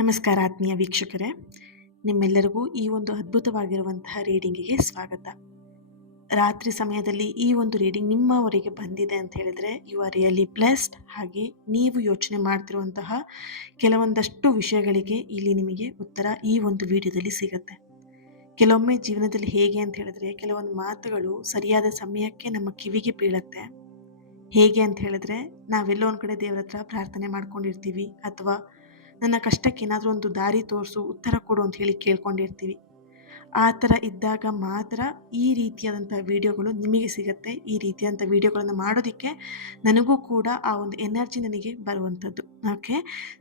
ನಮಸ್ಕಾರ ಆತ್ಮೀಯ ವೀಕ್ಷಕರೇ, ನಿಮ್ಮೆಲ್ಲರಿಗೂ ಈ ಒಂದು ಅದ್ಭುತವಾಗಿರುವಂತಹ ರೀಡಿಂಗಿಗೆ ಸ್ವಾಗತ. ರಾತ್ರಿ ಸಮಯದಲ್ಲಿ ಈ ಒಂದು ರೀಡಿಂಗ್ ನಿಮ್ಮವರೆಗೆ ಬಂದಿದೆ ಅಂತ ಹೇಳಿದ್ರೆ ಯು ಆರ್ ರಿಯಲಿ ಬ್ಲೆಸ್ಡ್. ಹಾಗೆ ನೀವು ಯೋಚನೆ ಮಾಡ್ತಿರುವಂತಹ ಕೆಲವೊಂದಷ್ಟು ವಿಷಯಗಳಿಗೆ ಇಲ್ಲಿ ನಿಮಗೆ ಉತ್ತರ ಈ ಒಂದು ವಿಡಿಯೋದಲ್ಲಿ ಸಿಗುತ್ತೆ. ಕೆಲವೊಮ್ಮೆ ಜೀವನದಲ್ಲಿ ಹೇಗೆ ಅಂತ ಹೇಳಿದ್ರೆ ಕೆಲವೊಂದು ಮಾತುಗಳು ಸರಿಯಾದ ಸಮಯಕ್ಕೆ ನಮ್ಮ ಕಿವಿಗೆ ಬೀಳುತ್ತೆ. ಹೇಗೆ ಅಂತ ಹೇಳಿದ್ರೆ ನಾವೆಲ್ಲೋ ಒಂದು ಕಡೆ ದೇವರ ಹತ್ರ ಪ್ರಾರ್ಥನೆ ಮಾಡ್ಕೊಂಡಿರ್ತೀವಿ, ಅಥವಾ ನನ್ನ ಕಷ್ಟಕ್ಕೆ ಏನಾದರೂ ಒಂದು ದಾರಿ ತೋರಿಸು, ಉತ್ತರ ಕೊಡು ಅಂತ ಹೇಳಿ ಕೇಳ್ಕೊಂಡಿರ್ತೀವಿ. ಆ ಥರ ಇದ್ದಾಗ ಮಾತ್ರ ಈ ರೀತಿಯಾದಂಥ ವಿಡಿಯೋಗಳು ನಿಮಗೆ ಸಿಗುತ್ತೆ. ಈ ರೀತಿಯಾದಂಥ ವಿಡಿಯೋಗಳನ್ನು ಮಾಡೋದಕ್ಕೆ ನನಗೂ ಕೂಡ ಆ ಒಂದು ಎನರ್ಜಿ ನನಗೆ ಬರುವಂಥದ್ದು. ಓಕೆ,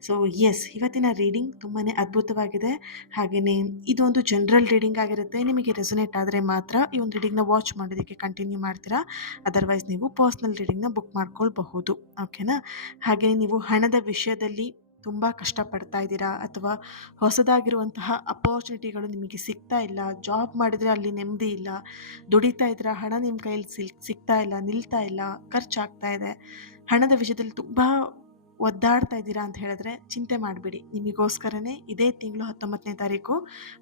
ಸೊ ಎಸ್, ಇವತ್ತಿನ ರೀಡಿಂಗ್ ತುಂಬಾ ಅದ್ಭುತವಾಗಿದೆ. ಹಾಗೆಯೇ ಇದೊಂದು ಜನರಲ್ ರೀಡಿಂಗ್ ಆಗಿರುತ್ತೆ. ನಿಮಗೆ ರೆಸೊನೇಟ್ ಆದರೆ ಮಾತ್ರ ಈ ಒಂದು ರೀಡಿಂಗ್ನ ವಾಚ್ ಮಾಡೋದಕ್ಕೆ ಕಂಟಿನ್ಯೂ ಮಾಡ್ತೀರಾ. ಅದರ್ವೈಸ್ ನೀವು ಪರ್ಸ್ನಲ್ ರೀಡಿಂಗ್ನ ಬುಕ್ ಮಾಡ್ಕೊಳ್ಬಹುದು. ಓಕೆನಾ? ಹಾಗೆಯೇ ನೀವು ಹಣದ ವಿಷಯದಲ್ಲಿ ತುಂಬ ಕಷ್ಟಪಡ್ತಾ ಇದ್ದೀರಾ, ಅಥವಾ ಹೊಸದಾಗಿರುವಂತಹ ಅಪಾರ್ಚುನಿಟಿಗಳು ನಿಮಗೆ ಸಿಗ್ತಾ ಇಲ್ಲ, ಜಾಬ್ ಮಾಡಿದರೆ ಅಲ್ಲಿ ನೆಮ್ಮದಿ ಇಲ್ಲ, ದುಡಿತಾ ಇದ್ದೀರಾ, ಹಣ ನಿಮ್ಮ ಕೈಯಲ್ಲಿ ಸಿಗ್ತಾ ಇಲ್ಲ, ನಿಲ್ತಾ ಇಲ್ಲ, ಖರ್ಚಾಗ್ತಾ ಇದೆ, ಹಣದ ವಿಷಯದಲ್ಲಿ ತುಂಬ ಒದ್ದಾಡ್ತಾ ಇದ್ದೀರಾ ಅಂತ ಹೇಳಿದ್ರೆ ಚಿಂತೆ ಮಾಡಬೇಡಿ. ನಿಮಗೋಸ್ಕರನೇ ಇದೇ ತಿಂಗಳು 19ನೇ ತಾರೀಕು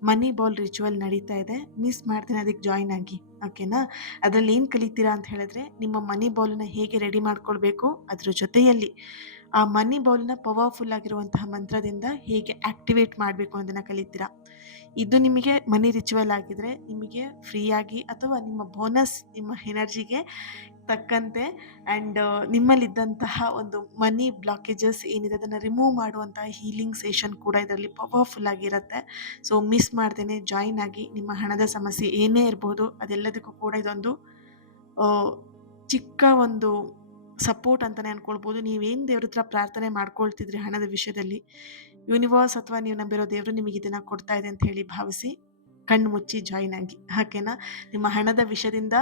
ಮನಿ ಬಾಲ್ ರಿಚುವಲ್ ನಡೀತಾ ಇದೆ. ಮಿಸ್ ಮಾಡ್ತೀನಿ, ಅದಕ್ಕೆ ಜಾಯಿನ್ ಆಗಿ. ಓಕೆನಾ? ಅದರಲ್ಲಿ ಏನು ಕಲಿತೀರಾ ಅಂತ ಹೇಳಿದ್ರೆ ನಿಮ್ಮ ಮನಿ ಬಾಲನ್ನ ಹೇಗೆ ರೆಡಿ ಮಾಡ್ಕೊಳ್ಬೇಕು, ಅದ್ರ ಜೊತೆಯಲ್ಲಿ ಆ ಮನಿ ಬಾಲ್ನ ಪವರ್ಫುಲ್ ಆಗಿರುವಂತಹ ಮಂತ್ರದಿಂದ ಹೇಗೆ ಆಕ್ಟಿವೇಟ್ ಮಾಡಬೇಕು ಅನ್ನೋದನ್ನು ಕಲಿತೀರಾ. ಇದು ನಿಮಗೆ ಮನಿ ರಿಚುವಲ್ ಆಗಿದ್ರೆ ನಿಮಗೆ ಫ್ರೀಯಾಗಿ, ಅಥವಾ ನಿಮ್ಮ ಬೋನಸ್ ನಿಮ್ಮ ಎನರ್ಜಿಗೆ ತಕ್ಕಂತೆ ಆ್ಯಂಡ್ ನಿಮ್ಮಲ್ಲಿದ್ದಂತಹ ಒಂದು ಮನಿ ಬ್ಲಾಕೇಜಸ್ ಏನಿದೆ ಅದನ್ನು ರಿಮೂವ್ ಮಾಡುವಂತಹ ಹೀಲಿಂಗ್ ಸೆಷನ್ ಕೂಡ ಇದರಲ್ಲಿ ಪವರ್ಫುಲ್ ಆಗಿರುತ್ತೆ. ಸೊ ಮಿಸ್ ಮಾಡ್ದೇನೆ ಜಾಯಿನ್ ಆಗಿ. ನಿಮ್ಮ ಹಣದ ಸಮಸ್ಯೆ ಏನೇ ಇರ್ಬೋದು ಅದೆಲ್ಲದಕ್ಕೂ ಕೂಡ ಇದೊಂದು ಚಿಕ್ಕ ಒಂದು ಸಪೋರ್ಟ್ ಅಂತಲೇ ಅಂದ್ಕೊಳ್ಬೋದು. ನೀವೇನು ದೇವ್ರ ಹತ್ರ ಪ್ರಾರ್ಥನೆ ಮಾಡ್ಕೊಳ್ತಿದ್ರಿ ಹಣದ ವಿಷಯದಲ್ಲಿ, ಯೂನಿವರ್ಸ್ ಅಥವಾ ನೀವು ನಂಬಿರೋ ದೇವರು ನಿಮಗೆ ಇದನ್ನು ಕೊಡ್ತಾ ಇದೆ ಅಂತ ಹೇಳಿ ಭಾವಿಸಿ ಕಣ್ಣು ಮುಚ್ಚಿ ಜಾಯಿನ್ ಆಗಿ. ಓಕೆನಾ? ನಿಮ್ಮ ಹಣದ ವಿಷಯದಿಂದ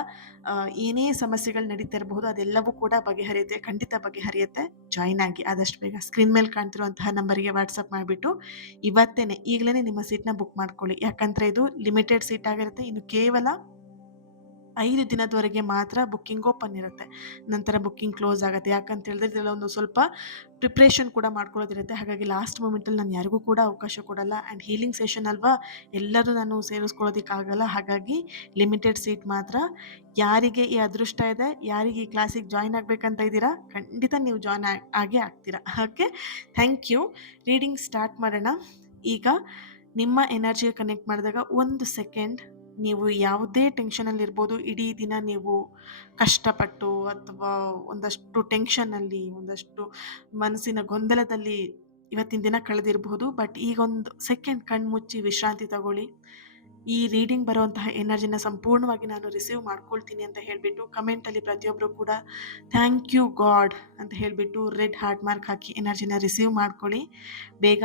ಏನೇ ಸಮಸ್ಯೆಗಳು ನಡೀತಾ ಇರಬಹುದು ಅದೆಲ್ಲವೂ ಕೂಡ ಬಗೆಹರಿಯುತ್ತೆ, ಖಂಡಿತ ಬಗೆಹರಿಯುತ್ತೆ. ಜಾಯಿನ್ ಆಗಿ ಆದಷ್ಟು ಬೇಗ. ಸ್ಕ್ರೀನ್ ಮೇಲೆ ಕಾಣ್ತಿರುವಂತಹ ನಂಬರಿಗೆ ವಾಟ್ಸಪ್ ಮಾಡಿಬಿಟ್ಟು ಇವತ್ತೇ ಈಗಲೇ ನಿಮ್ಮ ಸೀಟ್ನ ಬುಕ್ ಮಾಡ್ಕೊಳ್ಳಿ. ಯಾಕಂದರೆ ಇದು ಲಿಮಿಟೆಡ್ ಸೀಟ್ ಆಗಿರುತ್ತೆ. ಇನ್ನು ಕೇವಲ 5 ದಿನದವರೆಗೆ ಮಾತ್ರ ಬುಕ್ಕಿಂಗ್ ಓಪನ್ ಇರುತ್ತೆ. ನಂತರ ಬುಕ್ಕಿಂಗ್ ಕ್ಲೋಸ್ ಆಗುತ್ತೆ. ಯಾಕಂತ ಹೇಳಿದ್ರೆ ಇದೆಲ್ಲ ಒಂದು ಸ್ವಲ್ಪ ಪ್ರಿಪ್ರೇಷನ್ ಕೂಡ ಮಾಡ್ಕೊಳ್ಳೋದಿರುತ್ತೆ. ಹಾಗಾಗಿ ಲಾಸ್ಟ್ ಮೂಮೆಂಟಲ್ಲಿ ನಾನು ಯಾರಿಗೂ ಕೂಡ ಅವಕಾಶ ಕೊಡಲ್ಲ. ಆ್ಯಂಡ್ ಹೀಲಿಂಗ್ ಸೆಷನ್ ಅಲ್ವಾ, ಎಲ್ಲರೂ ನಾನು ಸೇರಿಸ್ಕೊಳ್ಳೋದಕ್ಕಾಗಲ್ಲ. ಹಾಗಾಗಿ ಲಿಮಿಟೆಡ್ ಸೀಟ್ ಮಾತ್ರ. ಯಾರಿಗೆ ಈ ಅದೃಷ್ಟ ಇದೆ, ಯಾರಿಗೆ ಈ ಕ್ಲಾಸಿಗೆ ಜಾಯ್ನ್ ಆಗಬೇಕಂತ ಇದ್ದೀರಾ, ಖಂಡಿತ ನೀವು ಜಾಯ್ನ್ ಆಗೇ ಆಗ್ತೀರಾ. Okay, thank you. Reading start ಮಾಡೋಣ. ಈಗ ನಿಮ್ಮ ಎನರ್ಜಿಗೆ ಕನೆಕ್ಟ್ ಮಾಡಿದಾಗ 1 ಸೆಕೆಂಡ್ ನೀವು ಯಾವುದೇ ಟೆನ್ಷನಲ್ಲಿರ್ಬೋದು, ಇಡೀ ದಿನ ನೀವು ಕಷ್ಟಪಟ್ಟು ಅಥವಾ ಒಂದಷ್ಟು ಟೆನ್ಷನಲ್ಲಿ, ಒಂದಷ್ಟು ಮನಸ್ಸಿನ ಗೊಂದಲದಲ್ಲಿ ಇವತ್ತಿನ ದಿನ ಕಳೆದಿರಬಹುದು. ಬಟ್ ಈಗ 1 ಸೆಕೆಂಡ್ ಕಣ್ಮುಚ್ಚಿ ವಿಶ್ರಾಂತಿ ತಗೊಳ್ಳಿ. ಈ ರೀಡಿಂಗ್ ಬರುವಂತಹ ಎನರ್ಜಿನ ಸಂಪೂರ್ಣವಾಗಿ ನಾನು ರಿಸೀವ್ ಮಾಡ್ಕೊಳ್ತೀನಿ ಅಂತ ಹೇಳಿಬಿಟ್ಟು ಕಮೆಂಟಲ್ಲಿ ಪ್ರತಿಯೊಬ್ಬರು ಕೂಡ ಥ್ಯಾಂಕ್ ಯು ಗಾಡ್ ಅಂತ ಹೇಳಿಬಿಟ್ಟು ರೆಡ್ ಹಾರ್ಟ್ ಮಾರ್ಕ್ ಹಾಕಿ ಎನರ್ಜಿನ ರಿಸೀವ್ ಮಾಡ್ಕೊಳ್ಳಿ. ಬೇಗ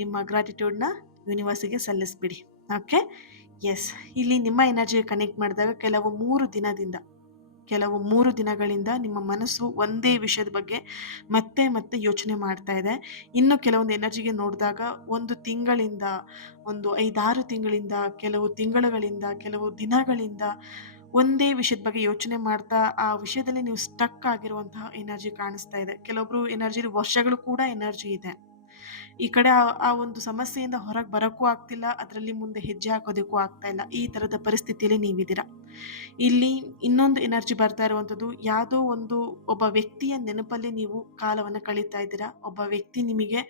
ನಿಮ್ಮ ಗ್ರಾಟಿಟ್ಯೂಡ್ನ ಯೂನಿವರ್ಸಿಗೆ ಸಲ್ಲಿಸ್ಬಿಡಿ. Okay, S. ಇಲ್ಲಿ ನಿಮ್ಮ ಎನರ್ಜಿಗೆ ಕನೆಕ್ಟ್ ಮಾಡಿದಾಗ ಕೆಲವು 3 ದಿನಗಳಿಂದ ನಿಮ್ಮ ಮನಸ್ಸು ಒಂದೇ ವಿಷಯದ ಬಗ್ಗೆ ಮತ್ತೆ ಮತ್ತೆ ಯೋಚನೆ ಮಾಡ್ತಾ ಇದೆ. ಇನ್ನು ಕೆಲವೊಂದು ಎನರ್ಜಿಗೆ ನೋಡಿದಾಗ 1 ತಿಂಗಳಿಂದ, ಒಂದು 5-6 ತಿಂಗಳಿಂದ, ಕೆಲವು ತಿಂಗಳುಗಳಿಂದ, ಕೆಲವು ದಿನಗಳಿಂದ ಒಂದೇ ವಿಷಯದ ಬಗ್ಗೆ ಯೋಚನೆ ಮಾಡ್ತಾ ಆ ವಿಷಯದಲ್ಲಿ ನೀವು ಸ್ಟಕ್ ಆಗಿರುವಂತಹ ಎನರ್ಜಿ ಕಾಣಿಸ್ತಾ ಇದೆ. ಕೆಲವೊಬ್ರು ಎನರ್ಜಿಲಿ ವರ್ಷಗಳು ಕೂಡ ಎನರ್ಜಿ ಇದೆ. ಈ ಕಡೆ ಆ ಒಂದು ಸಮಸ್ಯೆಯಿಂದ ಹೊರಗೆ ಬರೋಕ್ಕೂ ಆಗ್ತಿಲ್ಲ, ಅದರಲ್ಲಿ ಮುಂದೆ ಹೆಜ್ಜೆ ಹಾಕೋದಕ್ಕೂ ಆಗ್ತಾ ಇಲ್ಲ. ಈ ಥರದ ಪರಿಸ್ಥಿತಿಯಲ್ಲಿ ನೀವಿದ್ದೀರಾ. ಇಲ್ಲಿ ಇನ್ನೊಂದು ಎನರ್ಜಿ ಬರ್ತಾ ಇರುವಂಥದ್ದು, ಯಾವುದೋ ಒಬ್ಬ ವ್ಯಕ್ತಿಯ ನೆನಪಲ್ಲಿ ನೀವು ಕಾಲವನ್ನು ಕಳೀತಾ ಇದ್ದೀರಾ. ಒಬ್ಬ ವ್ಯಕ್ತಿ ನಿಮಗೆ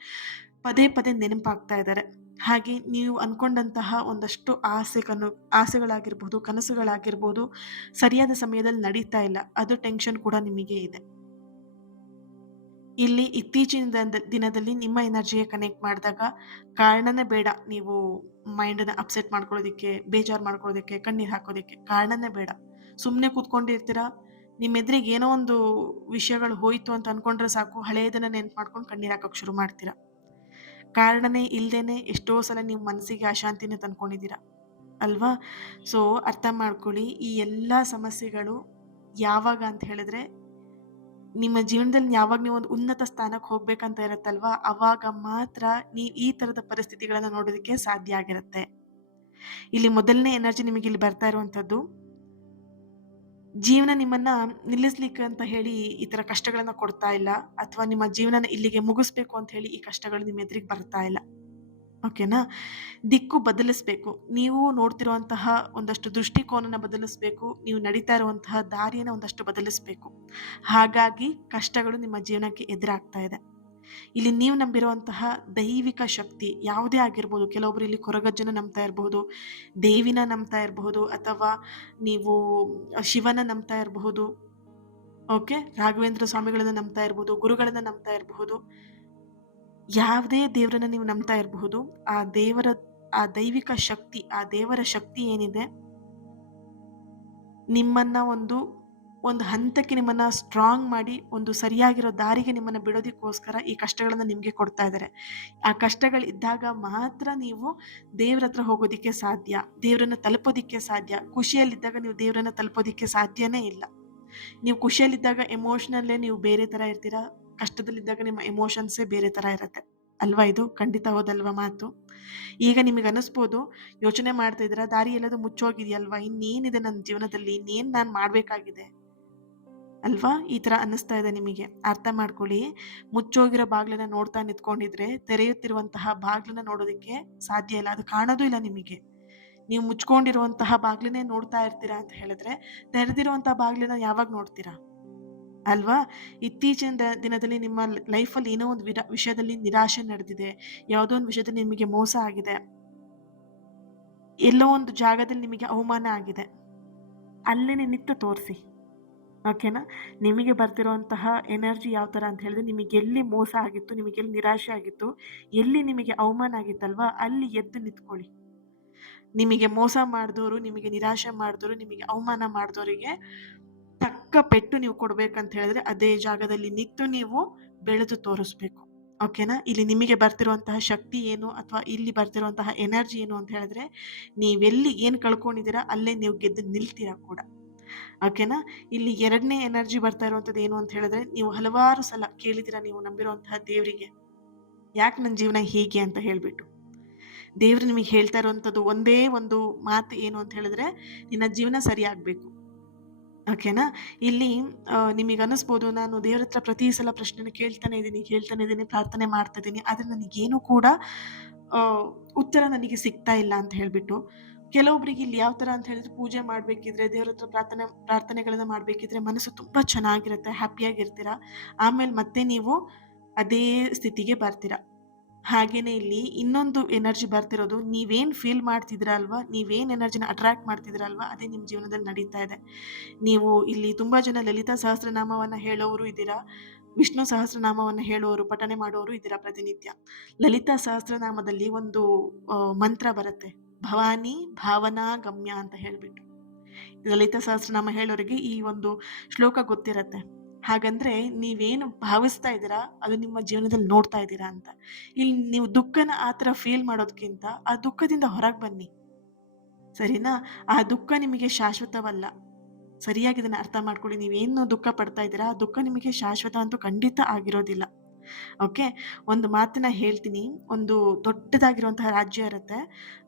ಪದೇ ಪದೇ ನೆನಪಾಗ್ತಾ ಇದ್ದಾರೆ. ಹಾಗೆ ನೀವು ಅಂದ್ಕೊಂಡಂತಹ ಒಂದಷ್ಟು ಆಸೆಗಳಾಗಿರ್ಬೋದು, ಕನಸುಗಳಾಗಿರ್ಬೋದು, ಸರಿಯಾದ ಸಮಯದಲ್ಲಿ ನಡೀತಾ ಇಲ್ಲ. ಅದು ಟೆನ್ಷನ್ ಕೂಡ ನಿಮಗೆ ಇದೆ. ಇಲ್ಲಿ ಇತ್ತೀಚಿನ ದಿನದಲ್ಲಿ ನಿಮ್ಮ ಎನರ್ಜಿಗೆ ಕನೆಕ್ಟ್ ಮಾಡಿದಾಗ ಕಾರಣನೇ ಬೇಡ. ನೀವು ಮೈಂಡನ್ನ ಅಪ್ಸೆಟ್ ಮಾಡ್ಕೊಳ್ಳೋದಕ್ಕೆ, ಬೇಜಾರು ಮಾಡ್ಕೊಳ್ಳೋದಕ್ಕೆ, ಕಣ್ಣೀರು ಹಾಕೋದಕ್ಕೆ ಕಾರಣನೇ ಬೇಡ. ಸುಮ್ಮನೆ ಕೂತ್ಕೊಂಡಿರ್ತೀರಾ. ನಿಮ್ಮ ಎದುರಿಗೆ ಏನೋ ಒಂದು ವಿಷಯಗಳು ಹೋಯಿತು ಅಂತ ಅಂದ್ಕೊಂಡ್ರೆ ಸಾಕು, ಹಳೆಯದನ್ನು ನೆನ್ಪು ಮಾಡ್ಕೊಂಡು ಕಣ್ಣೀರು ಹಾಕೋಕ್ಕೆ ಶುರು ಮಾಡ್ತೀರಾ. ಕಾರಣನೇ ಇಲ್ಲದೇ ಎಷ್ಟೋ ಸಲ ನೀವು ಮನಸ್ಸಿಗೆ ಅಶಾಂತಿನ ತಂದ್ಕೊಂಡಿದ್ದೀರಾ ಅಲ್ವಾ? ಸೊ ಅರ್ಥ ಮಾಡ್ಕೊಳ್ಳಿ, ಈ ಎಲ್ಲ ಸಮಸ್ಯೆಗಳು ಯಾವಾಗ ಅಂತ ಹೇಳಿದ್ರೆ, ನಿಮ್ಮ ಜೀವನದಲ್ಲಿ ಯಾವಾಗ ನೀವು ಒಂದು ಉನ್ನತ ಸ್ಥಾನಕ್ಕೆ ಹೋಗ್ಬೇಕಂತ ಇರುತ್ತಲ್ವಾ, ಅವಾಗ ಮಾತ್ರ ನೀವು ಈ ಥರದ ಪರಿಸ್ಥಿತಿಗಳನ್ನು ನೋಡೋದಕ್ಕೆ ಸಾಧ್ಯ ಆಗಿರುತ್ತೆ. ಇಲ್ಲಿ ಮೊದಲನೇ ಎನರ್ಜಿ ನಿಮಗೆ ಇಲ್ಲಿ ಬರ್ತಾ ಇರುವಂಥದ್ದು, ಜೀವನ ನಿಮ್ಮನ್ನ ನಿಲ್ಲಿಸ್ಲಿಕ್ಕೆ ಅಂತ ಹೇಳಿ ಈ ಥರ ಕಷ್ಟಗಳನ್ನ ಕೊಡ್ತಾ ಇಲ್ಲ, ಅಥವಾ ನಿಮ್ಮ ಜೀವನನ ಇಲ್ಲಿಗೆ ಮುಗಿಸ್ಬೇಕು ಅಂತ ಹೇಳಿ ಈ ಕಷ್ಟಗಳು ನಿಮ್ಮ ಎದುರಿಗೆ ಬರ್ತಾ ಇಲ್ಲ. ಓಕೆನಾ? ದಿಕ್ಕು ಬದಲಿಸ್ಬೇಕು. ನೀವು ನೋಡ್ತಿರುವಂತಹ ಒಂದಷ್ಟು ದೃಷ್ಟಿಕೋನನ ಬದಲಿಸ್ಬೇಕು. ನೀವು ನಡೀತಾ ಇರುವಂತಹ ದಾರಿಯನ್ನ ಒಂದಷ್ಟು ಬದಲಿಸ್ಬೇಕು. ಹಾಗಾಗಿ ಕಷ್ಟಗಳು ನಿಮ್ಮ ಜೀವನಕ್ಕೆ ಎದುರಾಗ್ತಾ ಇದೆ. ಇಲ್ಲಿ ನೀವು ನಂಬಿರುವಂತಹ ದೈವಿಕ ಶಕ್ತಿ ಯಾವುದೇ ಆಗಿರ್ಬೋದು. ಕೆಲವೊಬ್ರು ಇಲ್ಲಿ ಕೊರಗಜ್ಜನ ನಂಬ್ತಾ ಇರಬಹುದು, ದೇವಿನ ನಂಬ್ತಾ ಇರಬಹುದು, ಅಥವಾ ನೀವು ಶಿವನ ನಂಬ್ತಾ ಇರಬಹುದು. ಓಕೆ, ರಾಘವೇಂದ್ರ ಸ್ವಾಮಿಗಳನ್ನ ನಂಬ್ತಾ ಇರಬಹುದು, ಗುರುಗಳನ್ನ ನಂಬ್ತಾ ಇರಬಹುದು. ಯಾವುದೇ ದೇವರನ್ನ ನೀವು ನಂಬ್ತಾ ಇರಬಹುದು. ಆ ದೇವರ ಆ ದೈವಿಕ ಶಕ್ತಿ, ಆ ದೇವರ ಶಕ್ತಿ ಏನಿದೆ, ನಿಮ್ಮನ್ನ ಒಂದು ಹಂತಕ್ಕೆ ನಿಮ್ಮನ್ನ ಸ್ಟ್ರಾಂಗ್ ಮಾಡಿ ಒಂದು ಸರಿಯಾಗಿರೋ ದಾರಿಗೆ ನಿಮ್ಮನ್ನ ಬಿಡೋದಕ್ಕೋಸ್ಕರ ಈ ಕಷ್ಟಗಳನ್ನ ನಿಮ್ಗೆ ಕೊಡ್ತಾ ಇದ್ದಾರೆ. ಆ ಕಷ್ಟಗಳಿದ್ದಾಗ ಮಾತ್ರ ನೀವು ದೇವ್ರ ಹತ್ರ ಹೋಗೋದಿಕ್ಕೆ ಸಾಧ್ಯ, ದೇವ್ರನ್ನ ತಲುಪೋದಿಕ್ಕೆ ಸಾಧ್ಯ. ಖುಷಿಯಲ್ಲಿದ್ದಾಗ ನೀವು ದೇವ್ರನ್ನ ತಲುಪೋದಿಕ್ಕೆ ಸಾಧ್ಯನೇ ಇಲ್ಲ. ನೀವು ಖುಷಿಯಲ್ಲಿದ್ದಾಗ ಎಮೋಷನಲ್ಲೇ ನೀವು ಬೇರೆ ತರ ಇರ್ತೀರಾ, ಕಷ್ಟದಲ್ಲಿದ್ದಾಗ ನಿಮ್ಮ ಎಮೋಷನ್ಸೇ ಬೇರೆ ತರ ಇರತ್ತೆ ಅಲ್ವಾ? ಇದು ಖಂಡಿತ ಹೌದಲ್ವಾ ಮಾತು? ಈಗ ನಿಮಗೆ ಅನಿಸ್ಬೋದು, ಯೋಚನೆ ಮಾಡ್ತಾ ಇದ್ದೀರಾ, ದಾರಿ ಎಲ್ಲದು ಮುಚ್ಚೋಗಿದೆಯಲ್ವಾ, ಇನ್ನೇನಿದೆ ನನ್ನ ಜೀವನದಲ್ಲಿ, ಇನ್ನೇನ್ ನಾನು ಮಾಡ್ಬೇಕಾಗಿದೆ ಅಲ್ವಾ? ಈ ತರ ಅನ್ನಿಸ್ತಾ ಇದೆ ನಿಮಗೆ. ಅರ್ಥ ಮಾಡ್ಕೊಳ್ಳಿ, ಮುಚ್ಚೋಗಿರೋ ಬಾಗ್ಲನ್ನ ನೋಡ್ತಾ ನಿಂತ್ಕೊಂಡಿದ್ರೆ ತೆರೆಯುತ್ತಿರುವಂತಹ ಬಾಗ್ಲನ್ನ ನೋಡೋದಕ್ಕೆ ಸಾಧ್ಯ ಇಲ್ಲ, ಅದು ಕಾಣೋದು ಇಲ್ಲ ನಿಮಗೆ. ನೀವು ಮುಚ್ಕೊಂಡಿರುವಂತಹ ಬಾಗ್ಲನ್ನೇ ನೋಡ್ತಾ ಇರ್ತೀರಾ ಅಂತ ಹೇಳಿದ್ರೆ ತೆರೆದಿರುವಂತಹ ಬಾಗ್ಲನ್ನ ಯಾವಾಗ ನೋಡ್ತೀರಾ ಅಲ್ವಾ? ಇತ್ತೀಚಿನ ದಿನದಲ್ಲಿ ನಿಮ್ಮ ಲೈಫಲ್ಲಿ ಏನೋ ಒಂದು ವಿಷಯದಲ್ಲಿ ನಿರಾಶೆ ನಡೆದಿದೆ, ಯಾವುದೋ ಒಂದು ವಿಷಯದಲ್ಲಿ ನಿಮಗೆ ಮೋಸ ಆಗಿದೆ, ಎಲ್ಲೋ ಒಂದು ಜಾಗದಲ್ಲಿ ನಿಮಗೆ ಅವಮಾನ ಆಗಿದೆ, ಅಲ್ಲೇನೆ ನಿಂತು ತೋರಿಸಿ. ಓಕೆನಾ? ನಿಮಗೆ ಬರ್ತಿರುವಂತಹ ಎನರ್ಜಿ ಯಾವ ಥರ ಅಂತ ಹೇಳಿದ್ರೆ, ನಿಮಗೆ ಎಲ್ಲಿ ಮೋಸ ಆಗಿತ್ತು, ನಿಮಗೆ ಎಲ್ಲಿ ನಿರಾಶೆ ಆಗಿತ್ತು, ಎಲ್ಲಿ ನಿಮಗೆ ಅವಮಾನ ಆಗಿತ್ತಲ್ವಾ, ಅಲ್ಲಿ ಎದ್ದು ನಿಂತ್ಕೊಳ್ಳಿ. ನಿಮಗೆ ಮೋಸ ಮಾಡಿದವರು, ನಿಮಗೆ ನಿರಾಶೆ ಮಾಡಿದವರು, ನಿಮಗೆ ಅವಮಾನ ಮಾಡಿದವರಿಗೆ ತಕ್ಕ ಪೆಟ್ಟು ನೀವು ಕೊಡ್ಬೇಕಂತ ಹೇಳಿದ್ರೆ ಅದೇ ಜಾಗದಲ್ಲಿ ನಿಂತು ನೀವು ಬೆಳೆದು ತೋರಿಸ್ಬೇಕು. ಓಕೆನಾ? ಇಲ್ಲಿ ನಿಮಗೆ ಬರ್ತಿರುವಂತಹ ಶಕ್ತಿ ಏನು, ಅಥವಾ ಇಲ್ಲಿ ಬರ್ತಿರುವಂತಹ ಎನರ್ಜಿ ಏನು ಅಂತ ಹೇಳಿದ್ರೆ, ನೀವೆಲ್ಲಿ ಏನು ಕಳ್ಕೊಂಡಿದ್ದೀರಾ ಅಲ್ಲೇ ನೀವು ಗೆದ್ದು ನಿಲ್ತೀರಾ ಕೂಡ. ಓಕೆನಾ? ಇಲ್ಲಿ ಎರಡನೇ ಎನರ್ಜಿ ಬರ್ತಾ ಇರುವಂಥದ್ದು ಏನು ಅಂತ ಹೇಳಿದ್ರೆ, ನೀವು ಹಲವಾರು ಸಲ ಕೇಳಿದ್ದೀರಾ ನೀವು ನಂಬಿರುವಂತಹ ದೇವರಿಗೆ, ಯಾಕೆ ನನ್ನ ಜೀವನ ಹೀಗೆ ಅಂತ ಹೇಳ್ಬಿಟ್ಟು. ದೇವ್ರು ನಿಮಗೆ ಹೇಳ್ತಾ ಇರುವಂಥದ್ದು ಒಂದೇ ಒಂದು ಮಾತು ಏನು ಅಂತ ಹೇಳಿದ್ರೆ, ನಿನ್ನ ಜೀವನ ಸರಿಯಾಗಬೇಕು. ಓಕೆನಾ? ಇಲ್ಲಿ ನಿಮಗೆ ಅನಿಸ್ಬೋದು, ನಾನು ದೇವ್ರ ಹತ್ರ ಪ್ರತಿ ಸಲ ಪ್ರಶ್ನೆನ ಕೇಳ್ತಾನೆ ಇದ್ದೀನಿ, ಪ್ರಾರ್ಥನೆ ಮಾಡ್ತಾ ಇದ್ದೀನಿ, ಆದರೆ ನನಗೇನು ಕೂಡ ಆ, ಉತ್ತರ ನನಗೆ ಸಿಗ್ತಾ ಇಲ್ಲ ಅಂತ ಹೇಳ್ಬಿಟ್ಟು. ಕೆಲವೊಬ್ರಿಗೆ ಇಲ್ಲಿ ಯಾವ ಥರ ಅಂತ ಹೇಳಿದ್ರೆ, ಪೂಜೆ ಮಾಡಬೇಕಿದ್ರೆ, ದೇವ್ರ ಹತ್ರ ಪ್ರಾರ್ಥನೆಗಳನ್ನ ಮಾಡಬೇಕಿದ್ರೆ ಮನಸ್ಸು ತುಂಬ ಚೆನ್ನಾಗಿರುತ್ತೆ, ಹ್ಯಾಪಿಯಾಗಿರ್ತೀರಾ. ಆಮೇಲೆ ಮತ್ತೆ ನೀವು ಅದೇ ಸ್ಥಿತಿಗೆ ಬರ್ತೀರಾ. ಹಾಗೇನೆ ಇಲ್ಲಿ ಇನ್ನೊಂದು ಎನರ್ಜಿ ಬರ್ತಿರೋದು, ನೀವೇನ್ ಫೀಲ್ ಮಾಡ್ತಿದ್ದೀರಾ ಅಲ್ವಾ, ನೀವೇನ್ ಎನರ್ಜಿನ ಅಟ್ರಾಕ್ಟ್ ಮಾಡ್ತಿದ್ದೀರಾ ಅಲ್ವಾ, ಅದೇ ನಿಮ್ಮ ಜೀವನದಲ್ಲಿ ನಡೀತಾ ಇದೆ. ನೀವು ಇಲ್ಲಿ ತುಂಬಾ ಜನ ಲಲಿತಾ ಸಹಸ್ರನಾಮವನ್ನ ಹೇಳೋರು ಇದ್ದೀರಾ, ವಿಷ್ಣು ಸಹಸ್ರನಾಮವನ್ನ ಹೇಳೋರು, ಪಠನೆ ಮಾಡೋರು ಇದ್ದೀರಾ ಪ್ರತಿನಿತ್ಯ. ಲಲಿತಾ ಸಹಸ್ರನಾಮದಲ್ಲಿ ಒಂದು ಮಂತ್ರ ಬರುತ್ತೆ, ಭವಾನಿ ಭಾವನಾ ಗಮ್ಯ ಅಂತ ಹೇಳ್ಬಿಟ್ಟು. ಲಲಿತಾ ಸಹಸ್ರನಾಮ ಹೇಳೋರಿಗೆ ಈ ಒಂದು ಶ್ಲೋಕ ಗೊತ್ತಿರತ್ತೆ. ಹಾಗಂದ್ರೆ ನೀವೇನು ಭಾವಿಸ್ತಾ ಇದ್ದೀರಾ ಅದು ನಿಮ್ಮ ಜೀವನದಲ್ಲಿ ನೋಡ್ತಾ ಇದ್ದೀರಾ ಅಂತ. ಇಲ್ಲಿ ನೀವು ದುಃಖನ ಆ ಥರ ಫೀಲ್ ಮಾಡೋದಕ್ಕಿಂತ ಆ ದುಃಖದಿಂದ ಹೊರಗೆ ಬನ್ನಿ. ಸರಿನಾ? ಆ ದುಃಖ ನಿಮಗೆ ಶಾಶ್ವತವಲ್ಲ. ಸರಿಯಾಗಿ ಇದನ್ನ ಅರ್ಥ ಮಾಡ್ಕೊಳ್ಳಿ. ನೀವೇನು ದುಃಖ ಪಡ್ತಾ ಇದ್ದೀರಾ, ಆ ದುಃಖ ನಿಮಗೆ ಶಾಶ್ವತ ಅಂತೂ ಖಂಡಿತ ಆಗಿರೋದಿಲ್ಲ. ಓಕೆ? ಒಂದು ಮಾತನ್ನ ಹೇಳ್ತೀನಿ. ಒಂದು ದೊಡ್ಡದಾಗಿರುವಂತಹ ರಾಜ್ಯ ಇರುತ್ತೆ.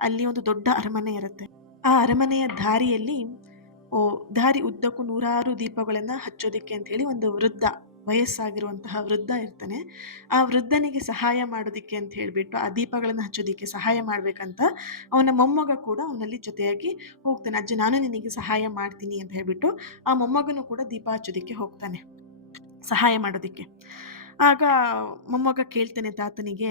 ಅಲ್ಲಿ ಒಂದು ದೊಡ್ಡ ಅರಮನೆ ಇರುತ್ತೆ. ಆ ಅರಮನೆಯ ದಾರಿಯಲ್ಲಿ ದಾರಿ ಉದ್ದಕ್ಕೂ ನೂರಾರು ದೀಪಗಳನ್ನ ಹಚ್ಚೋದಿಕ್ಕೆ ಅಂತ ಹೇಳಿ ಒಂದು ವೃದ್ಧ, ವಯಸ್ಸಾಗಿರುವಂತಹ ವೃದ್ಧ ಇರ್ತಾನೆ. ಆ ವೃದ್ಧನಿಗೆ ಸಹಾಯ ಮಾಡೋದಿಕ್ಕೆ ಅಂತ ಹೇಳ್ಬಿಟ್ಟು, ಆ ದೀಪಗಳನ್ನ ಹಚ್ಚೋದಿಕ್ಕೆ ಸಹಾಯ ಮಾಡ್ಬೇಕಂತ ಅವನ ಮೊಮ್ಮಗ ಕೂಡ ಅವನಲ್ಲಿ ಜೊತೆಯಾಗಿ ಹೋಗ್ತಾನೆ. ಅಜ್ಜ ನಾನು ನಿನಗೆ ಸಹಾಯ ಮಾಡ್ತೀನಿ ಅಂತ ಹೇಳ್ಬಿಟ್ಟು ಆ ಮೊಮ್ಮಗನು ಕೂಡ ದೀಪ ಹಚ್ಚೋದಿಕ್ಕೆ ಹೋಗ್ತಾನೆ, ಸಹಾಯ ಮಾಡೋದಿಕ್ಕೆ. ಆಗ ಮೊಮ್ಮಗ ಕೇಳ್ತಾನೆ ತಾತನಿಗೆ,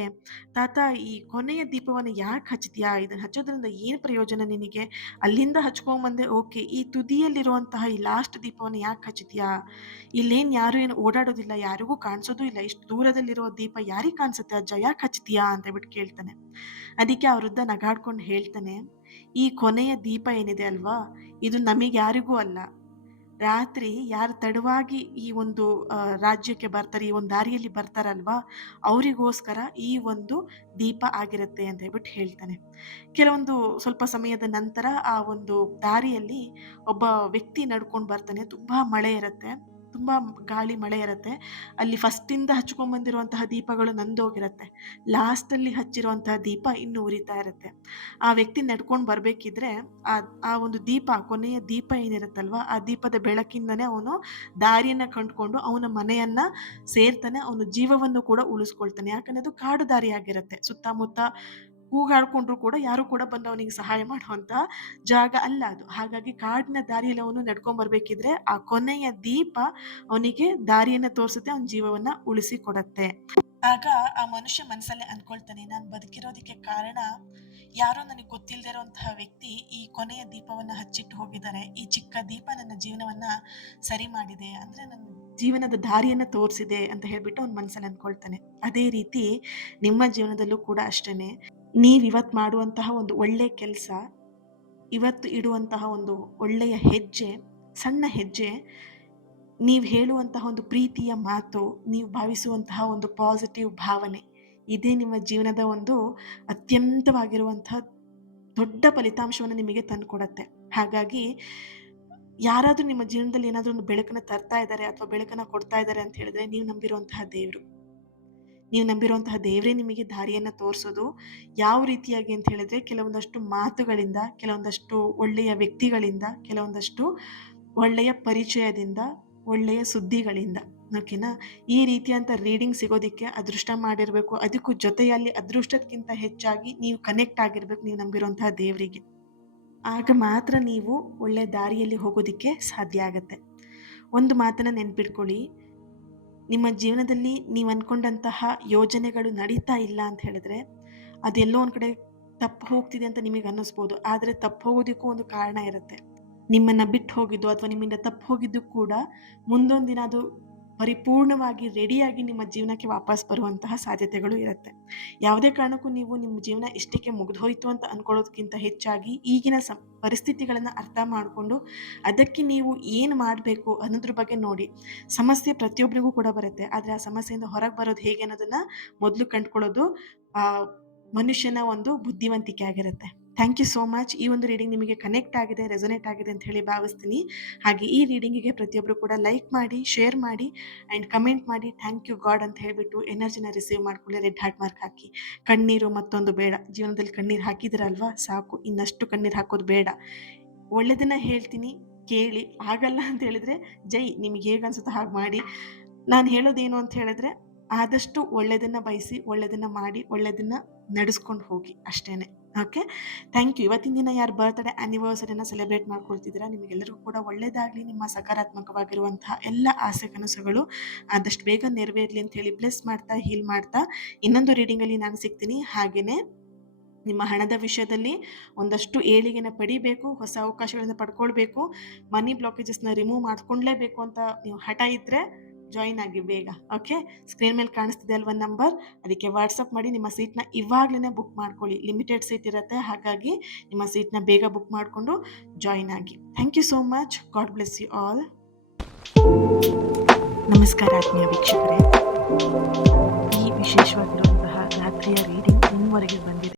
ತಾತ ಈ ಕೊನೆಯ ದೀಪವನ್ನು ಯಾಕೆ ಹಚ್ತೀಯಾ, ಇದನ್ನ ಹಚ್ಚೋದ್ರಿಂದ ಏನು ಪ್ರಯೋಜನ ನಿನಗೆ, ಅಲ್ಲಿಂದ ಹಚ್ಕೊಂಬಂದೆ ಓಕೆ, ಈ ತುದಿಯಲ್ಲಿರುವಂತಹ ಈ ಲಾಸ್ಟ್ ದೀಪವನ್ನು ಯಾಕೆ ಹಚ್ತೀಯಾ, ಇಲ್ಲೇನು ಯಾರು ಏನು ಓಡಾಡೋದಿಲ್ಲ, ಯಾರಿಗೂ ಕಾಣಿಸೋದು ಇಲ್ಲ, ಇಷ್ಟು ದೂರದಲ್ಲಿರೋ ದೀಪ ಯಾರಿಗೆ ಕಾಣಿಸುತ್ತೆ ಅಜ್ಜ, ಯಾಕೆ ಹಚ್ತೀಯಾ ಅಂತ ಹೇಳ್ಬಿಟ್ಟು ಕೇಳ್ತಾನೆ. ಅದಕ್ಕೆ ಆ ವೃದ್ಧ ನಗಾಡ್ಕೊಂಡು ಹೇಳ್ತಾನೆ, ಈ ಕೊನೆಯ ದೀಪ ಏನಿದೆ ಅಲ್ವಾ, ಇದು ನಮಗೆ ಯಾರಿಗೂ ಅಲ್ಲ, ರಾತ್ರಿ ಯಾರು ತಡವಾಗಿ ಈ ಒಂದು ರಾಜ್ಯಕ್ಕೆ ಬರ್ತಾರೆ, ಈ ಒಂದು ದಾರಿಯಲ್ಲಿ ಬರ್ತಾರಲ್ವಾ, ಅವರಿಗೋಸ್ಕರ ಈ ಒಂದು ದೀಪ ಆಗಿರುತ್ತೆ ಅಂತ ಹೇಳ್ಬಿಟ್ಟು ಹೇಳ್ತಾನೆ. ಕೆಲವೊಂದು ಸ್ವಲ್ಪ ಸಮಯದ ನಂತರ ಆ ಒಂದು ದಾರಿಯಲ್ಲಿ ಒಬ್ಬ ವ್ಯಕ್ತಿ ನಡ್ಕೊಂಡು ಬರ್ತಾನೆ. ತುಂಬಾ ಮಳೆ ಇರುತ್ತೆ, ತುಂಬಾ ಗಾಳಿ ಮಳೆ ಇರುತ್ತೆ. ಅಲ್ಲಿ ಫಸ್ಟಿಂದ ಹಚ್ಕೊಂಡ್ ಬಂದಿರುವಂತಹ ದೀಪಗಳು ನಂದೋಗಿರತ್ತೆ. ಲಾಸ್ಟಲ್ಲಿ ಹಚ್ಚಿರುವಂತಹ ದೀಪ ಇನ್ನೂ ಉರಿತಾ ಇರುತ್ತೆ. ಆ ವ್ಯಕ್ತಿ ನಡ್ಕೊಂಡು ಬರ್ಬೇಕಿದ್ರೆ ಆ ಆ ಒಂದು ದೀಪ, ಕೊನೆಯ ದೀಪ ಏನಿರುತ್ತಲ್ವಾ, ಆ ದೀಪದ ಬೆಳಕಿಂದನೇ ಅವನು ದಾರಿಯನ್ನ ಕಂಡುಕೊಂಡು ಅವನ ಮನೆಯನ್ನ ಸೇರ್ತಾನೆ, ಅವನು ಜೀವವನ್ನು ಕೂಡ ಉಳಿಸ್ಕೊಳ್ತಾನೆ. ಯಾಕಂದ್ರೆ ಅದು ಕಾಡು ದಾರಿ ಆಗಿರುತ್ತೆ, ಸುತ್ತಮುತ್ತ ಕೂಗಾಡ್ಕೊಂಡ್ರು ಕೂಡ ಯಾರು ಕೂಡ ಬಂದು ಅವನಿಗೆ ಸಹಾಯ ಮಾಡುವಂತ ಜಾಗ ಅಲ್ಲ ಅದು. ಹಾಗಾಗಿ ಕಾಡಿನ ದಾರಿಯಲ್ಲಿ ಅವನು ನಡ್ಕೊಂಡ್ಬರ್ಬೇಕಿದ್ರೆ ಆ ಕೊನೆಯ ದೀಪ ಅವನಿಗೆ ದಾರಿಯನ್ನ ತೋರಿಸುತ್ತೆ, ಅವನ ಜೀವವನ್ನ ಉಳಿಸಿಕೊಡತ್ತೆ. ಆಗ ಆ ಮನುಷ್ಯ ಮನಸ್ಸಲ್ಲೇ ಅನ್ಕೊಳ್ತಾನೆ, ನಾನು ಬದುಕಿರೋದಕ್ಕೆ ಕಾರಣ ಯಾರೋ ನನಗೆ ಗೊತ್ತಿಲ್ಲದೆ ಇರುವಂತಹ ವ್ಯಕ್ತಿ ಈ ಕೊನೆಯ ದೀಪವನ್ನ ಹಚ್ಚಿಟ್ಟು ಹೋಗಿದ್ದಾರೆ. ಈ ಚಿಕ್ಕ ದೀಪ ನನ್ನ ಜೀವನವನ್ನ ಸರಿ ಮಾಡಿದೆ, ಅಂದ್ರೆ ನನ್ನ ಜೀವನದ ದಾರಿಯನ್ನ ತೋರಿಸಿದೆ ಅಂತ ಹೇಳ್ಬಿಟ್ಟು ಅವ್ನ ಮನಸ್ಸಲ್ಲಿ ಅನ್ಕೊಳ್ತಾನೆ. ಅದೇ ರೀತಿ ನಿಮ್ಮ ಜೀವನದಲ್ಲೂ ಕೂಡ ಅಷ್ಟೇನೆ. ನೀವ್ ಇವತ್ತು ಮಾಡುವಂತಹ ಒಂದು ಒಳ್ಳೆ ಕೆಲಸ, ಇವತ್ತು ಇಡುವಂತಹ ಒಂದು ಒಳ್ಳೆಯ ಹೆಜ್ಜೆ, ಸಣ್ಣ ಹೆಜ್ಜೆ, ನೀವು ಹೇಳುವಂತಹ ಒಂದು ಪ್ರೀತಿಯ ಮಾತು, ನೀವು ಭಾವಿಸುವಂತಹ ಒಂದು ಪಾಸಿಟಿವ್ ಭಾವನೆ, ಇದೇ ನಿಮ್ಮ ಜೀವನದ ಒಂದು ಅತ್ಯಂತವಾಗಿರುವಂತಹ ದೊಡ್ಡ ಫಲಿತಾಂಶವನ್ನು ನಿಮಗೆ ತಂದುಕೊಡತ್ತೆ. ಹಾಗಾಗಿ ಯಾರಾದರೂ ನಿಮ್ಮ ಜೀವನದಲ್ಲಿ ಏನಾದರೂ ಒಂದು ಬೆಳಕನ್ನು ತರ್ತಾ ಇದ್ದಾರೆ ಅಥವಾ ಬೆಳಕನ್ನು ಕೊಡ್ತಾ ಇದ್ದಾರೆ ಅಂತ ಹೇಳಿದ್ರೆ, ನೀವು ನಂಬಿರುವಂತಹ ದೇವರು, ನೀವು ನಂಬಿರುವಂತಹ ದೇವರೇ ನಿಮಗೆ ದಾರಿಯನ್ನು ತೋರಿಸೋದು. ಯಾವ ರೀತಿಯಾಗಿ ಅಂತ ಹೇಳಿದ್ರೆ, ಕೆಲವೊಂದಷ್ಟು ಮಾತುಗಳಿಂದ, ಕೆಲವೊಂದಷ್ಟು ಒಳ್ಳೆಯ ವ್ಯಕ್ತಿಗಳಿಂದ, ಕೆಲವೊಂದಷ್ಟು ಒಳ್ಳೆಯ ಪರಿಚಯದಿಂದ, ಒಳ್ಳೆಯ ಸುದ್ದಿಗಳಿಂದ. ಓಕೆನಾ? ಈ ರೀತಿಯಂಥ ರೀಡಿಂಗ್ ಸಿಗೋದಕ್ಕೆ ಅದೃಷ್ಟ ಮಾಡಿರಬೇಕು. ಅದಕ್ಕೂ ಜೊತೆಯಲ್ಲಿ ಅದೃಷ್ಟಕ್ಕಿಂತ ಹೆಚ್ಚಾಗಿ ನೀವು ಕನೆಕ್ಟ್ ಆಗಿರ್ಬೇಕು ನೀವು ನಂಬಿರುವಂತಹ ದೇವರಿಗೆ. ಆಗ ಮಾತ್ರ ನೀವು ಒಳ್ಳೆ ದಾರಿಯಲ್ಲಿ ಹೋಗೋದಕ್ಕೆ ಸಾಧ್ಯ ಆಗತ್ತೆ. ಒಂದು ಮಾತನ್ನ ನೆನ್ಪಿಟ್ಕೊಳ್ಳಿ, ನಿಮ್ಮ ಜೀವನದಲ್ಲಿ ನೀವು ಅನ್ಕೊಂಡಂತಹ ಯೋಜನೆಗಳು ನಡೀತಾ ಇಲ್ಲ ಅಂತ ಹೇಳಿದ್ರೆ, ಅದೆಲ್ಲೋ ಒಂದು ಕಡೆ ತಪ್ಪು ಹೋಗ್ತಿದೆ ಅಂತ ನಿಮಗೆ ಅನ್ನಿಸ್ಬೋದು. ಆದರೆ ತಪ್ಪು ಹೋಗೋದಕ್ಕೂ ಒಂದು ಕಾರಣ ಇರುತ್ತೆ. ನಿಮ್ಮನ್ನು ಬಿಟ್ಟು ಹೋಗಿದ್ದು ಅಥವಾ ನಿಮ್ಮಿಂದ ತಪ್ಪು ಹೋಗಿದ್ದು ಕೂಡ ಮುಂದೊಂದು ದಿನ ಅದು ಪರಿಪೂರ್ಣವಾಗಿ ರೆಡಿಯಾಗಿ ನಿಮ್ಮ ಜೀವನಕ್ಕೆ ವಾಪಸ್ ಬರುವಂತಹ ಸಾಧ್ಯತೆಗಳು ಇರುತ್ತೆ. ಯಾವುದೇ ಕಾರಣಕ್ಕೂ ನೀವು ನಿಮ್ಮ ಜೀವನ ಇಷ್ಟಕ್ಕೆ ಮುಗಿದೋಯ್ತು ಅಂತ ಅನ್ಕೊಳ್ಳೋದಕ್ಕಿಂತ ಹೆಚ್ಚಾಗಿ ಈಗಿನ ಪರಿಸ್ಥಿತಿಗಳನ್ನು ಅರ್ಥ ಮಾಡಿಕೊಂಡು ಅದಕ್ಕೆ ನೀವು ಏನು ಮಾಡಬೇಕು ಅನ್ನೋದ್ರ ಬಗ್ಗೆ ನೋಡಿ. ಸಮಸ್ಯೆ ಪ್ರತಿಯೊಬ್ಬರಿಗೂ ಕೂಡ ಬರುತ್ತೆ, ಆದರೆ ಆ ಸಮಸ್ಯೆಯಿಂದ ಹೊರಗೆ ಬರೋದು ಹೇಗೆ ಅನ್ನೋದನ್ನು ಮೊದಲು ಕಂಡುಕೊಳ್ಳೋದು ಮನುಷ್ಯನ ಒಂದು ಬುದ್ಧಿವಂತಿಕೆ ಆಗಿರುತ್ತೆ. Thank you so much. ಈ ಒಂದು ರೀಡಿಂಗ್ ನಿಮಗೆ ಕನೆಕ್ಟ್ ಆಗಿದೆ, ರೆಸೊನೇಟ್ ಆಗಿದೆ ಅಂತ ಹೇಳಿ ಭಾವಿಸ್ತೀನಿ. ಹಾಗೆ ಈ ರೀಡಿಂಗಿಗೆ ಪ್ರತಿಯೊಬ್ಬರು ಕೂಡ ಲೈಕ್ ಮಾಡಿ, ಶೇರ್ ಮಾಡಿ ಆ್ಯಂಡ್ ಕಮೆಂಟ್ ಮಾಡಿ ಥ್ಯಾಂಕ್ ಯು ಗಾಡ್ ಅಂತ ಹೇಳಿಬಿಟ್ಟು ಎನರ್ಜಿನ ರಿಸೀವ್ ಮಾಡ್ಕೊಳ್ಳಿ. ರೆಡ್ ಹಾರ್ಟ್ ಮಾರ್ಕ್ ಹಾಕಿ. ಕಣ್ಣೀರು ಮತ್ತೊಂದು ಬೇಡ. ಜೀವನದಲ್ಲಿ ಕಣ್ಣೀರು ಹಾಕಿದಿರಲ್ವಾ, ಸಾಕು, ಇನ್ನಷ್ಟು ಕಣ್ಣೀರು ಹಾಕೋದು ಬೇಡ. ಒಳ್ಳೆದನ್ನ ಹೇಳ್ತೀನಿ, ಕೇಳಿ. ಆಗಲ್ಲ ಅಂತ ಹೇಳಿದ್ರೆ ಜೈ, ನಿಮಗೆ ಹೇಗೆ ಅನ್ಸುತ್ತೋ ಹಾಗೆ ಮಾಡಿ. ನಾನು ಹೇಳೋದೇನು ಅಂತ ಹೇಳಿದ್ರೆ, ಆದಷ್ಟು ಒಳ್ಳೆಯದನ್ನು ಬಯಸಿ, ಒಳ್ಳೆಯದನ್ನು ಮಾಡಿ, ಒಳ್ಳೆಯದನ್ನು ನಡೆಸ್ಕೊಂಡು ಹೋಗಿ ಅಷ್ಟೇ. Okay, thank you. ಇವತ್ತಿನ ದಿನ ಯಾರು ಬರ್ತ್ಡೇ ಆ್ಯನಿವರ್ಸರಿನ ಸೆಲೆಬ್ರೇಟ್ ಮಾಡ್ಕೊಳ್ತಿದ್ದೀರಾ, ನಿಮಗೆಲ್ಲರಿಗೂ ಕೂಡ ಒಳ್ಳೆಯದಾಗಲಿ. ನಿಮ್ಮ ಸಕಾರಾತ್ಮಕವಾಗಿರುವಂತಹ ಎಲ್ಲ ಆಸೆ ಕನಸುಗಳು ಆದಷ್ಟು ಬೇಗ ನೆರವೇರಲಿ ಅಂತ ಹೇಳಿ ಬ್ಲೆಸ್ ಮಾಡ್ತಾ, ಹೀಲ್ ಮಾಡ್ತಾ ಇನ್ನೊಂದು ರೀಡಿಂಗಲ್ಲಿ ನಾನು ಸಿಗ್ತೀನಿ. ಹಾಗೆಯೇ ನಿಮ್ಮ ಹಣದ ವಿಷಯದಲ್ಲಿ ಒಂದಷ್ಟು ಏಳಿಗೆನ ಪಡಿಬೇಕು, ಹೊಸ ಅವಕಾಶಗಳನ್ನು ಪಡ್ಕೊಳ್ಬೇಕು, ಮನಿ ಬ್ಲಾಕೇಜಸ್ನ ರಿಮೂವ್ ಮಾಡ್ಕೊಳ್ಳೇಬೇಕು ಅಂತ ನೀವು ಹಠ ಇದ್ದರೆ ಜಾಯಿನ್ ಆಗಿ ಬೇಗ. ಓಕೆ, ಸ್ಕ್ರೀನ್ ಮೇಲೆ ಕಾಣಿಸ್ತಿದೆ ಅಲ್ವ ನಂಬರ್, ಅದಕ್ಕೆ ವಾಟ್ಸಪ್ ಮಾಡಿ ನಿಮ್ಮ ಸೀಟ್ನ ಇವಾಗಲೇ ಬುಕ್ ಮಾಡ್ಕೊಳ್ಳಿ. ಲಿಮಿಟೆಡ್ ಸೀಟ್ ಇರುತ್ತೆ, ಹಾಗಾಗಿ ನಿಮ್ಮ ಸೀಟ್ನ ಬೇಗ ಬುಕ್ ಮಾಡಿಕೊಂಡು ಜಾಯಿನ್ ಆಗಿ. Thank you so much. God bless you all. ನಮಸ್ಕಾರ ಆತ್ಮೀಯ ವೀಕ್ಷಕರೇ, ಈ ವಿಶೇಷವಾಗಿರುವಂತಹ ರಾತ್ರಿಯ ರೀಡಿಂಗ್ ನಿಮ್ಮವರೆಗೆ ಬಂದಿದೆ.